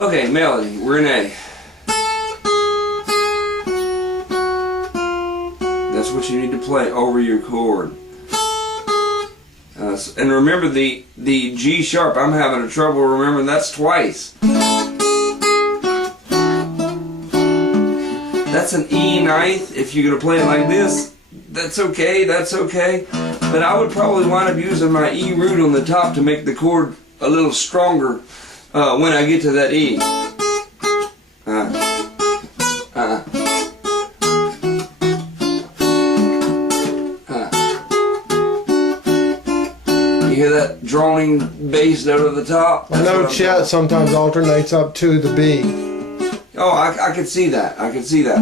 Okay, melody, we're in A. That's what you need to play over your chord. And remember the G sharp, I'm having a trouble remembering that's twice. That's an E ninth. If you're going to play it like this, that's okay, But I would probably wind up using my E root on the top to make the chord a little stronger when I get to that E. You hear that droning bass note at the top? I know CHET sometimes alternates up to the B. Oh, I could see that. I could see that.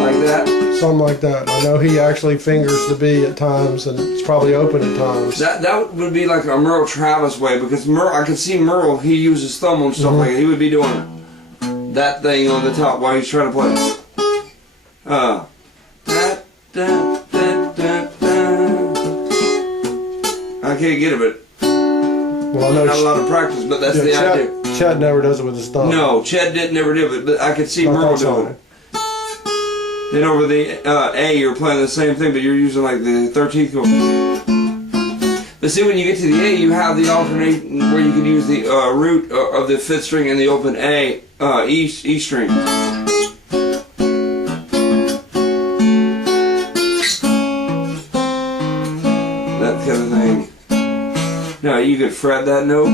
Like that? Something like that. I know he actually fingers the B at times, and it's probably open at times. That would be like a Merle Travis way, because I could see Merle, he uses thumb on stuff like that. He would be doing that thing on the top while he's trying to play. I can't get it, but well, I know not a lot of practice, but that's the idea. CHET never does it with his thumb. No, CHET never did it, but I could see Merle doing it. Then over the A, you're playing the same thing, but you're using like the 13th chord. But see, when you get to the A, you have the alternate where you can use the root of the 5th string and the open A, E string. That kind of thing. Now, you could fret that note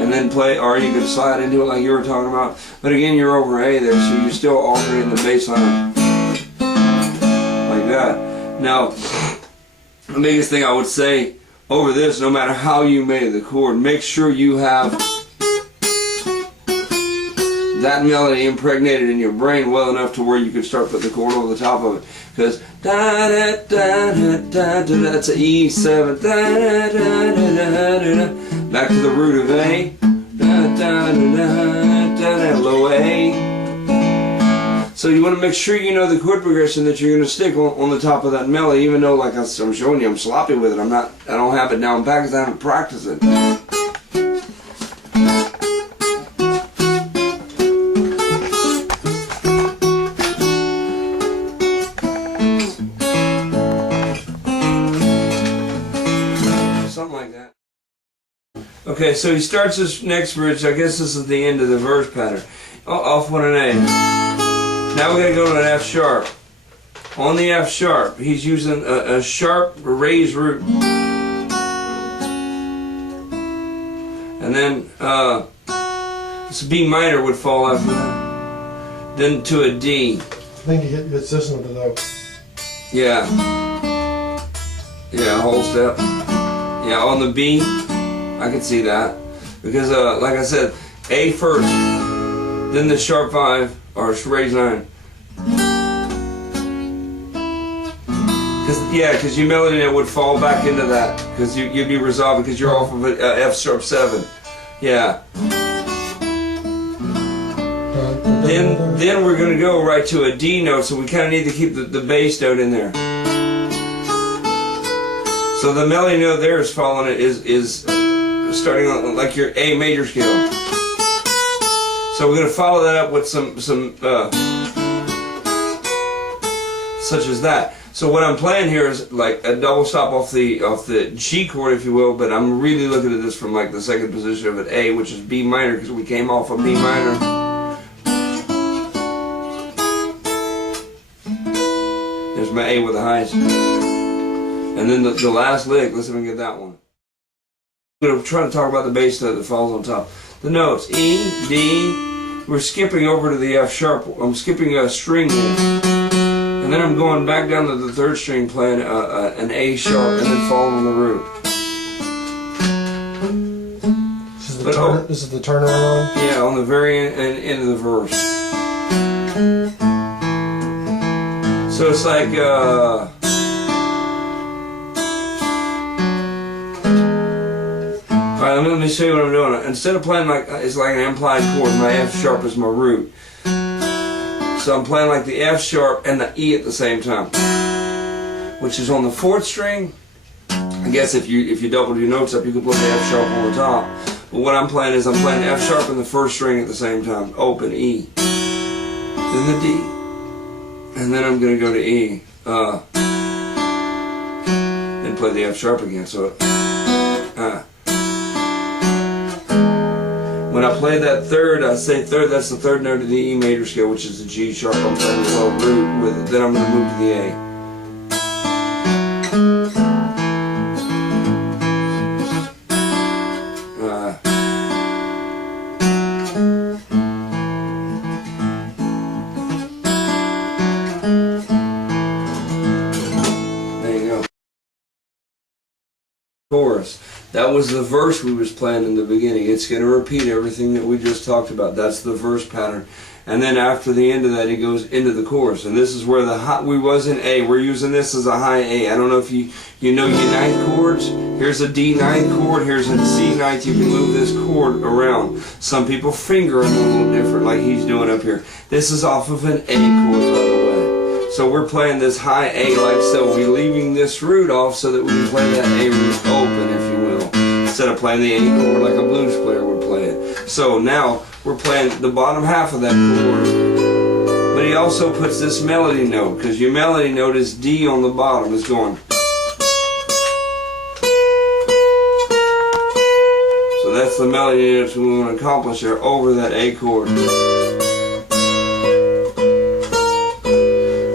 and then play, or you could slide into it like you were talking about. But again, you're over A there, so you're still alternating the bass line like that. Now, the biggest thing I would say over this, no matter how you made the chord, make sure you have that melody impregnated in your brain well enough to where you can start putting the chord over the top of it. Because that's an E7, back to the root of A, low A. So you want to make sure you know the chord progression that you're going to stick on the top of that melody, even though, like I'm showing you, I'm sloppy with it. I don't have it down pat because I haven't practiced it. Something like that. Okay, so he starts this next bridge. I guess this is the end of the verse pattern. Off on an A. Now we're going to go to an F sharp. On the F sharp, he's using a sharp raised root. And then this B minor would fall after that. Then to a D. I think he hits this one though. Yeah. Yeah, whole step. Yeah, on the B, I can see that. Because, like I said, A first, then the sharp 5, or raised 9. Because your melody would fall back into that. Because you'd be resolved because you're off of F sharp 7. Yeah. Then we're going to go right to a D note, so we kind of need to keep the bass note in there. So the melody note there is following it is starting on like your A major scale. So we're going to follow that up with some such as that. So what I'm playing here is like a double stop off the G chord, if you will, but I'm really looking at this from like the second position of an A, which is B minor, because we came off of B minor. There's my A with the highest. And then the last lick, let's see if we can get that one. I'm going to try to talk about the bass note that falls on top. The notes, E, D, we're skipping over to the F sharp. I'm skipping a string here. And then I'm going back down to the 3rd string playing an A sharp and then falling on the root. This is the turnaround? Yeah, on the very end of the verse. So it's like, alright, let me show you what I'm doing. Instead of playing like, it's like an implied chord, my F sharp is my root. So I'm playing like the F sharp and the E at the same time, which is on the 4th string, I guess if you double your notes up, you can play the F sharp on the top. But what I'm playing is I'm playing F sharp and the first string at the same time. Open E, then the D, and then I'm going to go to E, and play the F sharp again. So when I play that third, I say third. That's the third note of the E major scale, which is the G sharp. I'm playing the low root with it. Then I'm going to move to the A. Chorus. That was the verse we was playing in the beginning. It's going to repeat everything that we just talked about. That's the verse pattern. And then after the end of that, it goes into the chorus. And this is where the high, we was in A. We're using this as a high A. I don't know if you know your ninth chords. Here's a D ninth chord. Here's a C ninth. You can move this chord around. Some people finger it a little different, like he's doing up here. This is off of an A chord, by the way. So we're playing this high A like so. We're leaving this root off so that we can play that A root open, if you will, instead of playing the A chord like a blues player would play it. So now we're playing the bottom half of that chord. But he also puts this melody note, because your melody note is D on the bottom. It's going. So that's the melody note we want to accomplish there over that A chord.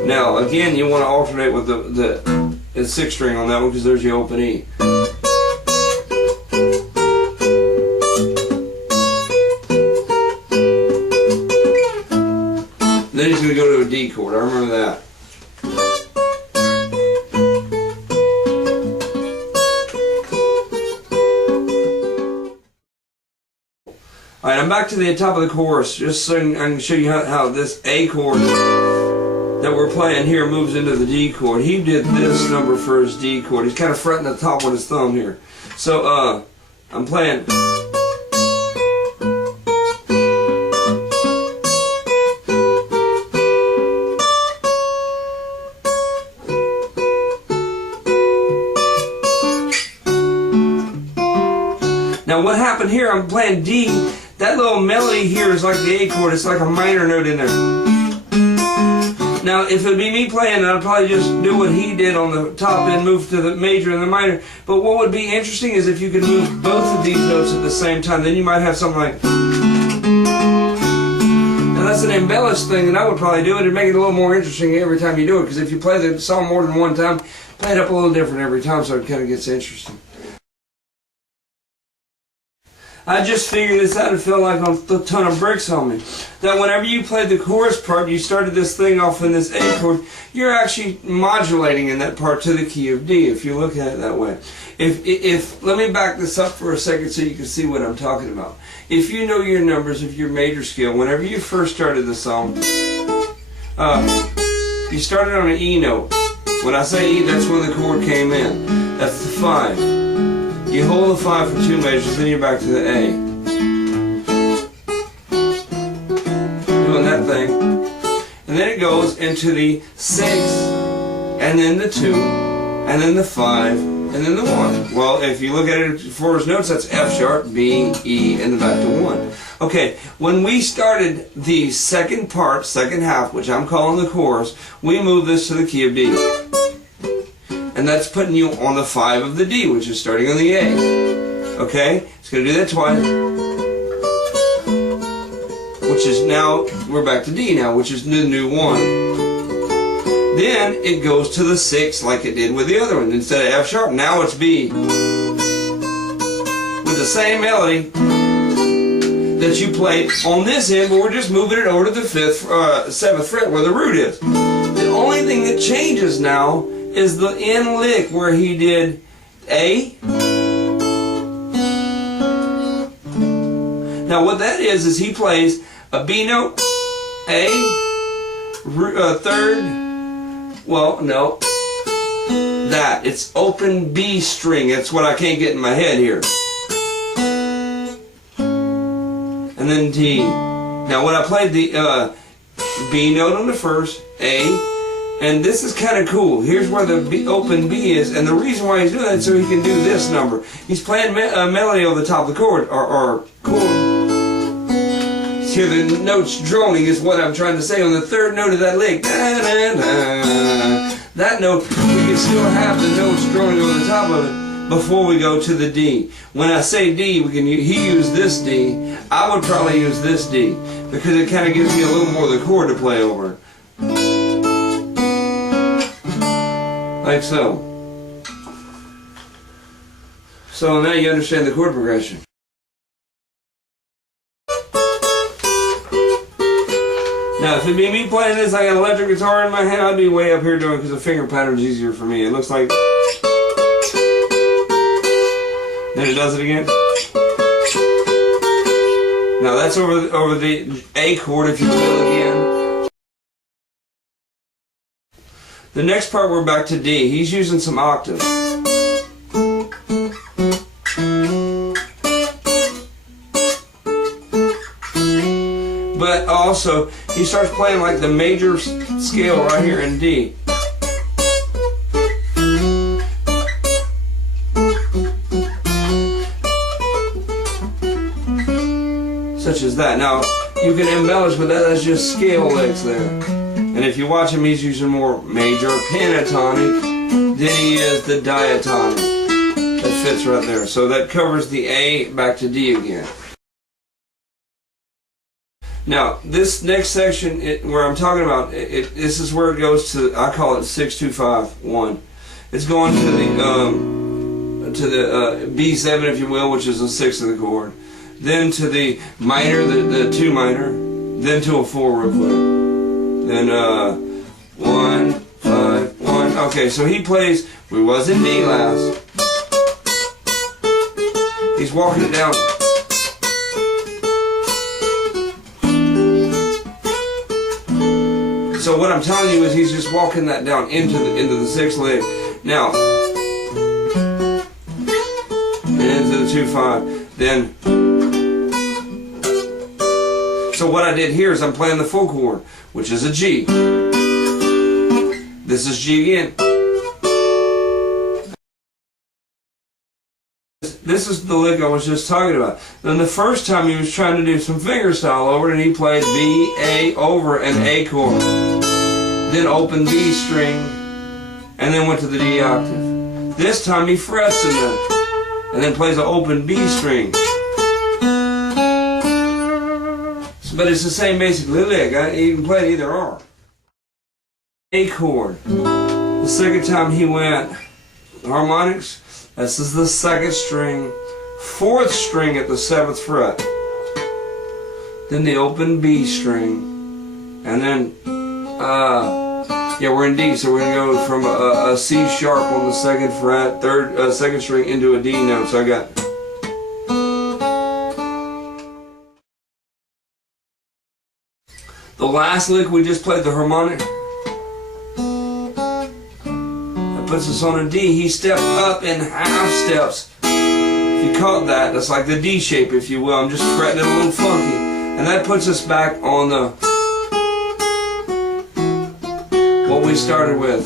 Now, again, you want to alternate with the 6th string on that one because there's your open E. Then he's going to go to a D chord. I remember that. Alright, I'm back to the top of the chorus just so I can show you how this A chord that we're playing here moves into the D chord. He did this number for his D chord. He's kind of fretting the top with his thumb here. So I'm playing. Now what happened here, I'm playing D. That little melody here is like the A chord. It's like a minor note in there. Now, if it would be me playing, I'd probably just do what he did on the top and move to the major and the minor. But what would be interesting is if you could move both of these notes at the same time, then you might have something like. Now, that's an embellished thing, and I would probably do it and make it a little more interesting every time you do it. Because if you play the song more than one time, play it up a little different every time, so it kind of gets interesting. I just figured this out. It felt like a ton of bricks on me. That whenever you played the chorus part, you started this thing off in this A chord, you're actually modulating in that part to the key of D, if you look at it that way. If let me back this up for a second so you can see what I'm talking about. If you know your numbers of your major scale, whenever you first started the song, you started on an E note. When I say E, that's when the chord came in. That's the 5. You hold the 5 for 2 measures, then you're back to the A. Doing that thing. And then it goes into the 6, and then the 2, and then the 5, and then the 1. Well, if you look at it for his notes, that's F sharp, B, E, and then back to 1. Okay, when we started the second part, second half, which I'm calling the chorus, we move this to the key of D. And that's putting you on the 5 of the D, which is starting on the A. Okay? It's going to do that twice. Which is now, we're back to D now, which is the new 1. Then it goes to the 6 like it did with the other one. Instead of F sharp, now it's B. With the same melody that you played on this end, but we're just moving it over to the 7th fret where the root is. The only thing that changes now is the end lick where he did A. Now what that is he plays a B note, A, third, well, no, that. It's open B string. That's what I can't get in my head here. And then D. Now when I played the B note on the first, A, And this is kind of cool. Here's where the open B is, and the reason why he's doing that is so he can do this number. He's playing a melody over the top of the chord, or chord. Hear the notes droning is what I'm trying to say on the third note of that lick. Da, da, da. That note, we can still have the notes droning over the top of it before we go to the D. When I say D, he used this D. I would probably use this D because it kind of gives me a little more of the chord to play over. Like so. So now you understand the chord progression. Now, if it'd be me playing this, I got an electric guitar in my hand, I'd be way up here doing it because the finger pattern's easier for me. It looks like... Then it does it again. Now that's over the A chord, if you will, again. The next part, we're back to D. He's using some octaves. But also, he starts playing like the major scale right here in D. Such as that. Now, you can embellish with that, that's just scale licks there. And if you watch him, he's using more major pentatonic than he is the diatonic. That fits right there. So that covers the A back to D again. Now, this next section where I'm talking about, this is where it goes to, I call it 6-2-5-1. It's going to the B7, if you will, which is the 6th of the chord. Then to the minor, the 2 minor. Then to a 4 real quick. Then 1, 5, 1. Okay, so he plays, we was in D last. He's walking it down. So what I'm telling you is he's just walking that down into the 6th lick. Now, and into the 2-5. Then, so what I did here is I'm playing the full chord, which is a G. This is G again. This is the lick I was just talking about. Then the first time he was trying to do some fingerstyle over it, and he played B, A over an A chord. Then open B string, and then went to the D octave. This time he frets in that, and then plays an open B string. But it's the same basic lick. You can play it either or. A chord. The second time he went harmonics. This is the 2nd string, 4th string at the 7th fret. Then the open B string, and then yeah, we're in D, so we're gonna go from a C sharp on the 2nd fret, 2nd string into a D note. So I got. The last lick we just played, the harmonic. Puts us on a D. He stepped up in half steps. If you caught that, that's like the D shape, if you will. I'm just fretting it a little funky. And that puts us back on the what we started with.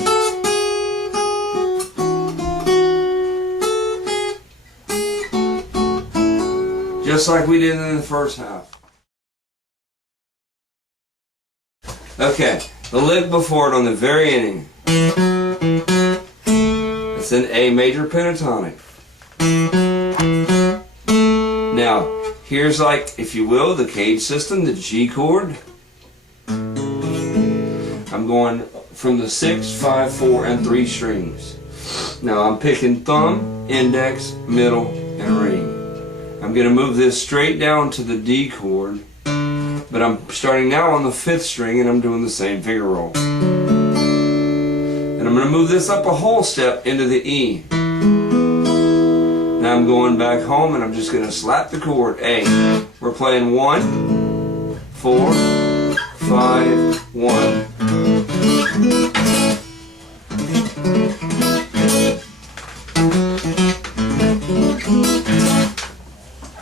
Just like we did in the first half. Okay, the lick before it on the very ending. It's an A major pentatonic. Now, here's like, if you will, the cage system, the G chord. I'm going from the 6, 5, 4, and 3 strings. Now I'm picking thumb, index, middle, and ring. I'm going to move this straight down to the D chord, but I'm starting now on the 5th string and I'm doing the same finger roll. I'm going to move this up a whole step into the E. Now I'm going back home and I'm just going to slap the chord A. We're playing 1, 4, 5, 1.